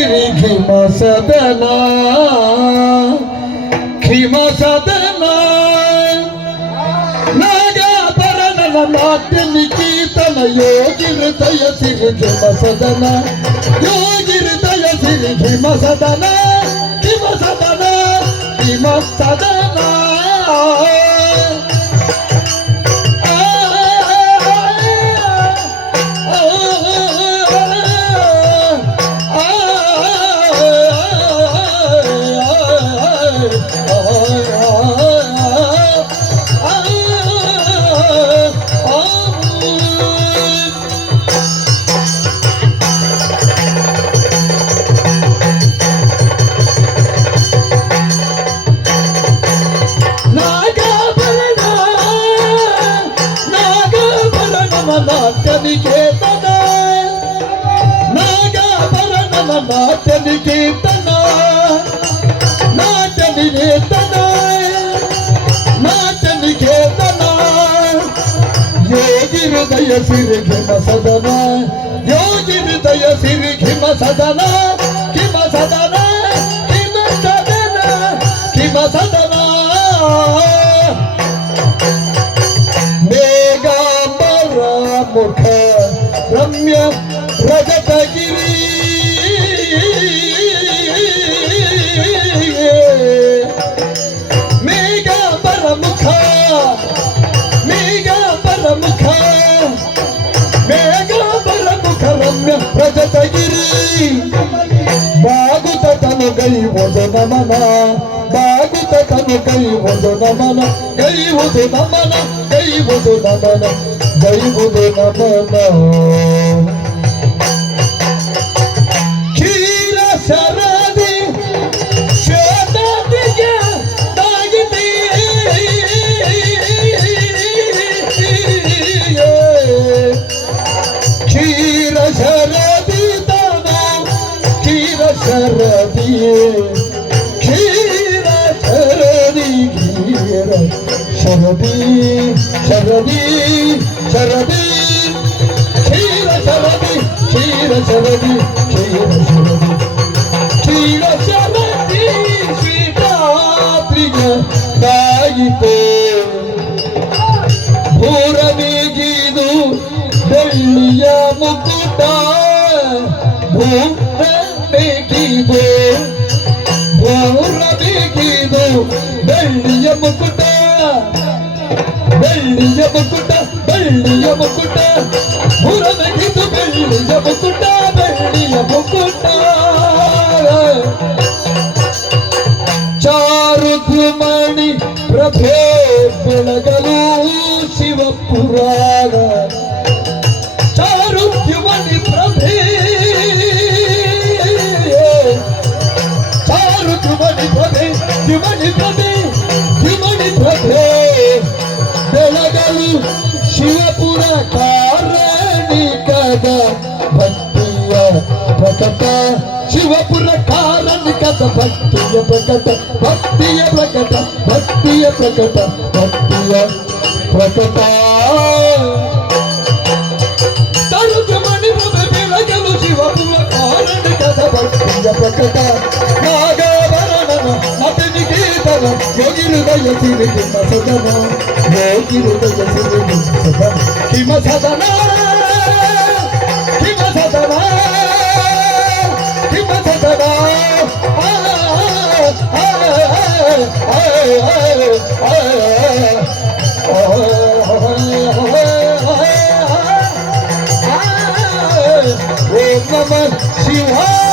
ಸಿರಿ ಖಿಮ ಸದನ ಖಿಮ ಸದನ ನಾಗಾಭರಣನ ನಾಟ್ಯ ನಿಕೀರ್ತನ ಯೋಗಿ ಹೃದಯ ಸಿರಿ ಖಿಮ ಸದನ ಯೋಗಿ ಹೃದಯ ಸಿರಿ ಖಿಮ ಸದನ ಖಿಮ ಸದನ ಖಿಮ ಸದನ ನಾಟ್ಯನಿಕೇತನ ನಾಗಾಭರಣನ ನಾಟ್ಯನಿಕೇತನ ನಾಟ್ಯನಿಕೇತನ ನಾಟ್ಯನಿಕೇತನ ಯೋಗಿ ಹೃದಯ ಸಿರಿ ಖಿಮ ಸದನ ಯೋಗಿ ಹೃದಯ ಸಿರಿ ಖಿಮ ಸದನ ಖಿಮ ಸದನ ಖಿಮ ಸದನ ಖಿಮ ಸದನ ಮುಖ ರಮ್ಯ ರಜತಗಿರಿ ಮೇಘ ಪರಮುಖ ಮೇಘ ಪರಮುಖ ಮೇಘ ಪರಮುಖ ರಮ್ಯ ರಜತಗಿರಿ ಬಾಗುತ ತನು ಗೈವುದು ನಮನ ಬಾಗುತ ತನು ಗೈವುದು ನಮನ ಗೈವುದು ನಮನ ಗೈವುದು ನಮನ ಗೈವುದು ನಮನ ಕ್ಷೀರ ಶರದಿ ಶರದಿಗೆ ತಾಗಿದೆ ಕ್ಷೀರ ಶರದಿ ತನ ಕ್ಷೀರ ಶರದಿ ಕ್ಷೀರ ಶರದಿ ಕ್ಷೀರ ಶರದಿ ಶರದಿ ಶರದಿ ಕ್ಷೀರ ಶರದಿ ಕ್ಷೀರ ಶರದಿ ಕ್ಷೀರ ಶರದಿ ಕ್ಷೀರ ಶರದಿ ಶ್ರೀರಾತ್ರಿಗ ತಾಯಿತೆ ಭೂರನಿಗಿದು ಬೆಳ್ಳಿಯ ಮುಕುಟ ಭೂರನಿಗಿದು ಭೂರನಿಗಿದು ಬೆಳ್ಳಿಯ ಮುಕುಟ ಬೆಳ್ಳಿಯ ಮುಕುಟ ಬೆಳ್ಳಿಯ ಮುಕುಟ ಭೂರನಿಗಿದು ಬೆಳ್ಳಿಯ ಮುಕುಟ ಬೆಳ್ಳಿಯ ಮುಕುಟ ಚಾರುದ್ಯುಮಣಿ ಪ್ರಭೆ ಬೆಳಗಲು ಶಿವಪುರಾಣ ಚಾರುದ್ಯುಮಣಿ ಪ್ರಭೆ ಚಾರುದ್ಯುಮಣಿ ಪ್ರಭೆ ದ್ಯುಮಣಿ ಪ್ರಭೆ ದ್ಯುಮಣಿ ಪ್ರಭೆ ಬೆಳಗಲು ಶಿವಪುರ ಕಾರಣಿಕದ ಭಕ್ತಿಯ ಪ್ರಕಟ ಶಿವಪುರ ಕಾರಣಿಕದ ಭಕ್ತಿಯ ಪ್ರಕಟ ಭಕ್ತಿಯ ಪ್ರಕಟ ಭಕ್ತಿಯ ಪ್ರಕಟ ಭಕ್ತಿಯ ಪ್ರಕಟ ಚಾರುದ್ಯುಮಣಿ ಪ್ರಭೆ ಬೆಳಗಲು ಶಿವಪುರ ಕಾರಣಿಕದ ಭಕ್ತಿಯ ಪ್ರಕಟ ನಾಗಾಭರಣನ ನಟನಿಕೇತನ ಯೋಗಿ ಹೃದಯ ಸಿರಿ ಖಿಮ ಸದನ ಯೋಗಿ ಹೃದಯ ಸಿರಿ ಖಿಮ ಸದನ ಖಿಮ ಸದನ ಖಿಮ ಸದನ ಓಂ ನಮಃ ಶಿವಾಯ.